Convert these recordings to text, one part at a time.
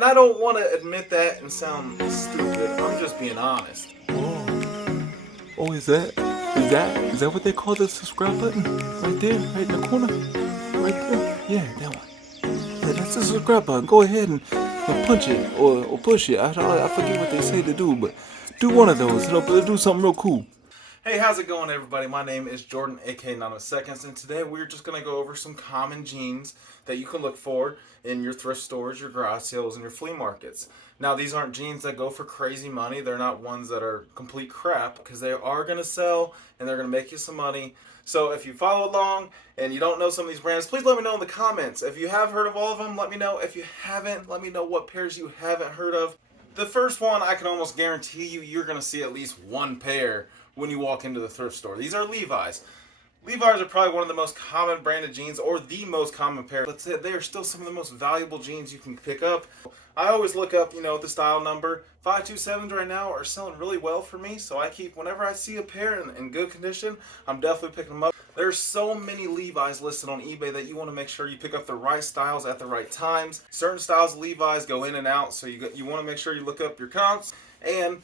And I don't want to admit that and sound stupid. I'm just being honest. Oh, oh, is that what they call the subscribe button? Right there, right in the corner, right there. Yeah, that one. Yeah, that's the subscribe button. Go ahead and punch it or push it. I forget what they say to do, but do one of those. It'll do something real cool. Hey, how's it going, everybody? My name is Jordan, aka 9 Seconds, and today we're just going to go over some common jeans that you can look for in your thrift stores, your garage sales, and your flea markets. Now, these aren't jeans that go for crazy money. They're not ones that are complete crap because they are going to sell and they're going to make you some money. So if you follow along and you don't know some of these brands, please let me know in the comments. If you have heard of all of them, let me know. If you haven't, let me know what pairs you haven't heard of. The first one, I can almost guarantee you're going to see at least one pair when you walk into the thrift store. These are Levi's. Levi's are probably one of the most common branded jeans, or the most common pair. But they are still some of the most valuable jeans you can pick up. I always look up, the style number. 527s right now are selling really well for me, so whenever I see a pair in good condition, I'm definitely picking them up. There's so many Levi's listed on eBay that you want to make sure you pick up the right styles at the right times. Certain styles of Levi's go in and out, so you want to make sure you look up your comps. And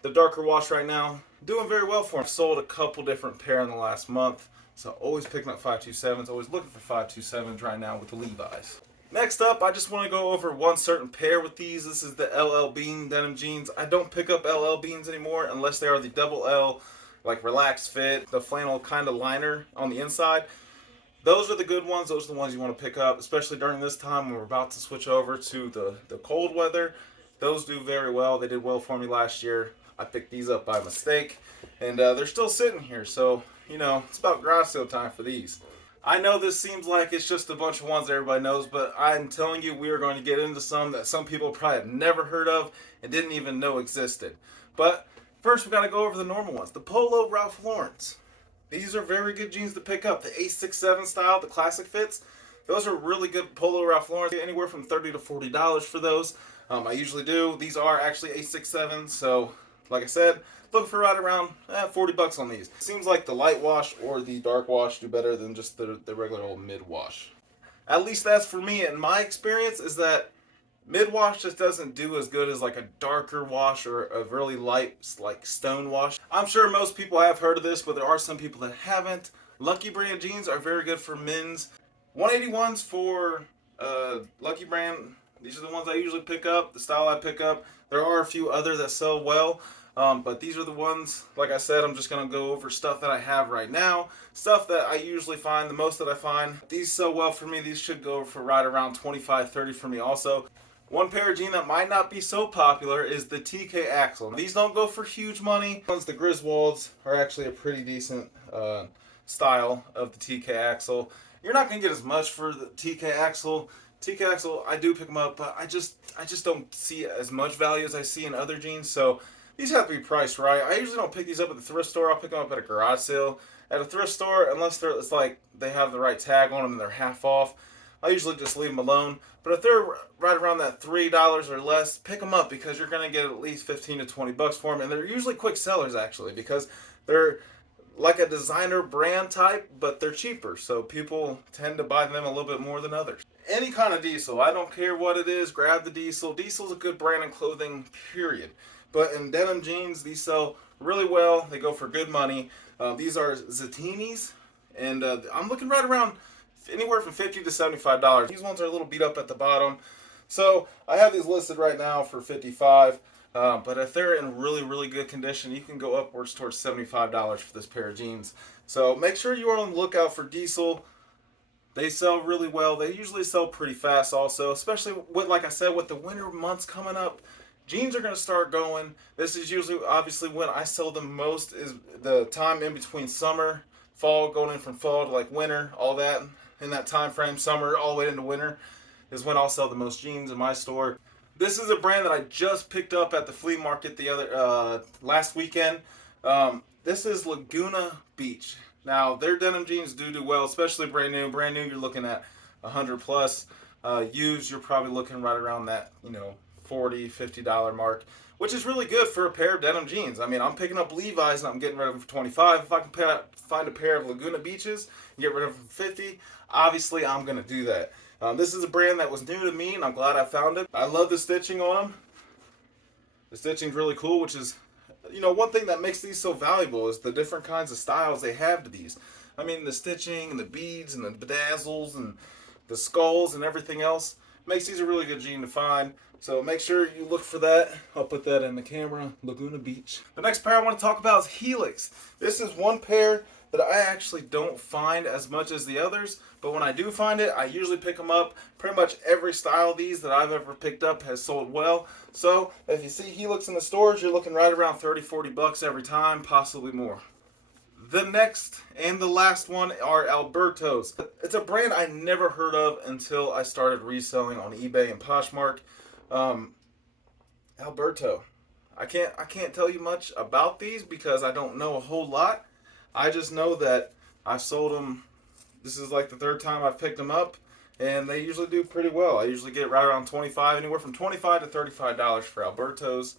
the darker wash right now, doing very well for them. I've sold a couple different pair in the last month, so always picking up 527s, always looking for 527s right now with the Levi's. Next up, I just want to go over one certain pair with these. This is the LL Bean denim jeans. I don't pick up LL Beans anymore unless they are the double L, like relaxed fit, the flannel kind of liner on the inside. Those are the good ones. Those are the ones you want to pick up, especially during this time when we're about to switch over to the cold weather. Those do very well. They did well for me last year. I picked these up by mistake, and they're still sitting here. So, it's about garage sale time for these. I know this seems like it's just a bunch of ones that everybody knows, but I'm telling you, we are going to get into some that some people probably have never heard of and didn't even know existed. But first, we got to go over the normal ones. The Polo Ralph Lauren's. These are very good jeans to pick up. The 867 style, the classic fits, those are really good Polo Ralph Lauren. Anywhere from $30 to $40 for those. I usually do. These are actually 867, so like I said, looking for right around $40 on these. Seems like the light wash or the dark wash do better than just the regular old mid wash. At least that's for me. In my experience, is that mid wash just doesn't do as good as like a darker wash or a really light like stone wash. I'm sure most people have heard of this, but there are some people that haven't. Lucky Brand jeans are very good for men's. 181s for Lucky Brand. These are the ones I usually pick up, the style I pick up. There are a few other that sell well, but these are the ones, like I said, I'm just going to go over stuff that I have right now. Stuff that I usually find, the most that I find. These sell well for me. These should go for right around $25, $30 for me also. One pair of jeans that might not be so popular is the TK Axle. These don't go for huge money. The Griswolds are actually a pretty decent style of the TK Axle. You're not going to get as much for the TK Axle. TK Axle, I do pick them up, but I just don't see as much value as I see in other jeans. So these have to be priced right. I usually don't pick these up at the thrift store. I'll pick them up at a garage sale. At a thrift store, unless it's like they have the right tag on them and they're half off, I usually just leave them alone. But if they're right around that $3 or less, pick them up because you're going to get at least 15 to 20 bucks for them. And they're usually quick sellers actually because they're like a designer brand type, but they're cheaper. So people tend to buy them a little bit more than others. Any kind of diesel, I don't care what it is, grab the diesel. Diesel's a good brand in clothing, period. But in denim jeans, these sell really well. They go for good money. These are Zatinis, and I'm looking right around anywhere from $50 to $75. These ones are a little beat up at the bottom. So I have these listed right now for $55. But if they're in really, really good condition, you can go upwards towards $75 for this pair of jeans. So make sure you are on the lookout for diesel. They sell really well. They usually sell pretty fast also, especially with, like I said, with the winter months coming up. Jeans are going to start going. This is usually, obviously, when I sell them most is the time in between summer, fall, going in from fall to like winter, all that. In that time frame, summer all the way into winter, is when I'll sell the most jeans in my store. This is a brand that I just picked up at the flea market the other last weekend. This is Laguna Beach. Now their denim jeans do well, especially brand new. Brand new, you're looking at 100 plus. Used, you're probably looking right around that $40, $50 mark, which is really good for a pair of denim jeans. I mean, I'm picking up Levi's and I'm getting rid of them for 25. If I can find a pair of Laguna Beaches and get rid of them for 50, obviously I'm gonna do that. This is a brand that was new to me, and I'm glad I found it. I love the stitching on them. The stitching's really cool, which is, one thing that makes these so valuable is the different kinds of styles they have to these. I mean, the stitching and the beads and the bedazzles and the skulls and everything else makes these a really good jean to find. So make sure you look for that. I'll put that in the camera. Laguna Beach. The next pair I want to talk about is Helix. This is one pair that I actually don't find as much as the others, but when I do find it, I usually pick them up. Pretty much every style of these that I've ever picked up has sold well. So if you see Helix in the stores, you're looking right around 30-40 bucks every time, possibly more. The next and the last one are Albertos. It's a brand I never heard of until I started reselling on eBay and Poshmark. Alberto. I can't tell you much about these because I don't know a whole lot. I just know that I've sold them. This is like the third time I've picked them up, and they usually do pretty well. I usually get right around anywhere from $25 to $35 for Albertos.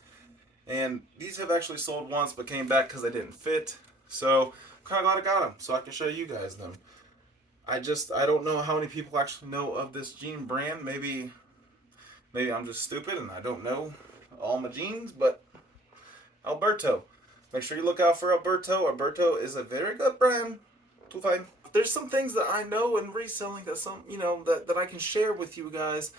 And these have actually sold once but came back because they didn't fit. So I'm kind of glad I got them so I can show you guys them. I don't know how many people actually know of this jean brand. Maybe I'm just stupid and I don't know all my jeans, but Alberto. Make sure you look out for Alberto. Alberto is a very good brand to find. There's some things that I know in reselling that I can share with you guys.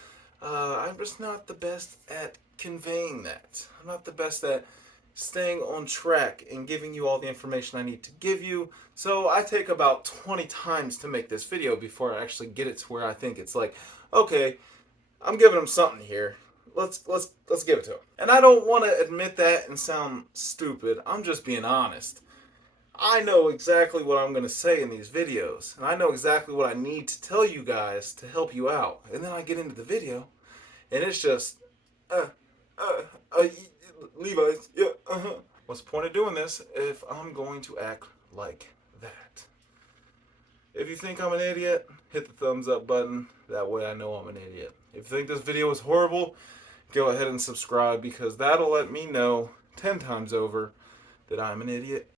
I'm just not the best at conveying that. I'm not the best at staying on track and giving you all the information I need to give you. So I take about 20 times to make this video before I actually get it to where I think it's like, okay, I'm giving them something here. Let's give it to them. And I don't want to admit that and sound stupid. I'm just being honest. I know exactly what I'm going to say in these videos. And I know exactly what I need to tell you guys to help you out. And then I get into the video and it's just, Levi's, yeah, What's the point of doing this if I'm going to act like that? If you think I'm an idiot, hit the thumbs up button. That way I know I'm an idiot. If you think this video is horrible, go ahead and subscribe because that'll let me know 10 times over that I'm an idiot.